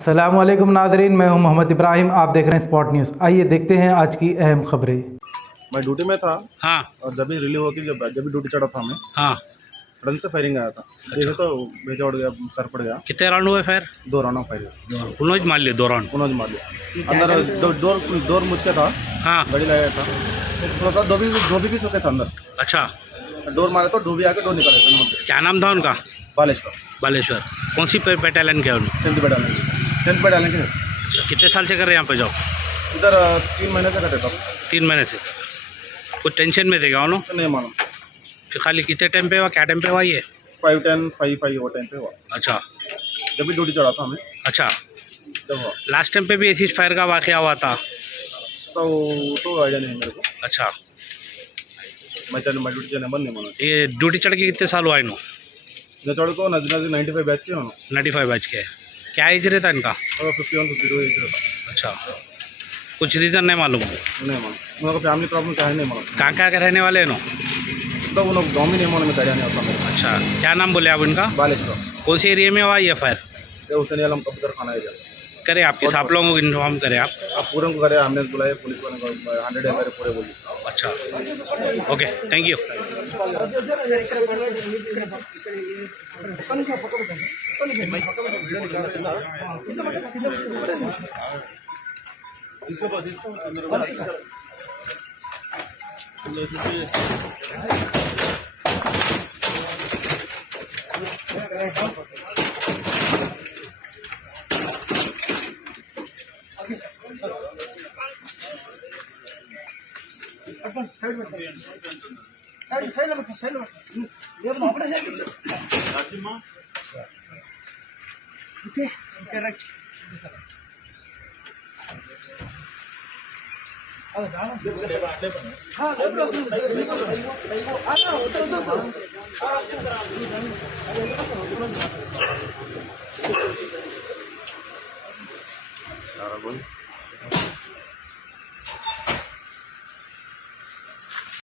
अस्सलामुअलैकुम नाज़रीन, मैं हूं मोहम्मद इब्राहिम। आप देख रहे हैं स्पॉट न्यूज़। आइए देखते हैं आज की अहम खबरें। मैं ड्यूटी में था। हाँ और जब भी रिलीव होकर जब भी ड्यूटी चढ़ा था मैं, हाँ। सडन से फायरिंग आया था। देखे तो भेजा उड़ गया, सर पड़ गया। कितने राउंड हुए फिर? 2 राउंड फायरिंग उन्होंने मार लिए 2 राउंड। उन्होंने मार लिया। अंदर डोर मुझ के था। हाँ गाड़ी लगाया था तो थोड़ा सा धोबी भी सोके था अंदर। अच्छा। डोर मारे तो डोबी आके डोर निकाले थे मुझे। क्या नाम था उनका? बालेश्वर। बालेश्वर। कौन सी बैटालियन के उन्होंने? 10th बैटालियन के। अच्छा, कितने साल से कर रहे हैं यहाँ पे जॉब? इधर 3 महीने से कटे था। 3 महीने से। कुछ टेंशन में थे क्या उन्होंने? नहीं मालूम। फिर खाली कितने टाइम पे हुआ, क्या टाइम पे हुआ ये? 5:10 5 वो टाइम पे हुआ। अच्छा। जब भी ड्यूटी चढ़ा था हमें अच्छा, जब हुआ लास्ट टाइम पे भी ऐसी फायर का वाकया हुआ था? तो आइडिया नहीं है मेरे को। अच्छा। मैं ड्यूटी चलने बंद नहीं माना। ये ड्यूटी चढ़ के कितने साल हुआ इन्हों? चढ़ को नजदीक 95 बैच के हो। 95 बैच के। क्या एज रहता इनका? 51 52 एज रहता। अच्छा, कुछ रीज़न नहीं मालूम? नहीं मालूम। उनको फैमिली प्रॉब्लम क्या है नहीं मालूम। कहाँ के रहने वाले हैं नो? तो उन लोग गाँव में नहीं मालूम, में आइडिया नहीं होता मेरे अच्छा, क्या नाम बोले आप उनका? को। बालेश्वर। कौन से एरिया में हुआ ये फायर? ये हुसैन आलम कबूतर खाना एरिया। करें आपके आप लोगों को इन्फॉर्म करें आप। आप पूरे को करे, एम्बुलेंस बुलाए, पुलिस वाले को 100 एम्बुलेंस पूरे बोली। अच्छा, ओके, थैंक यू।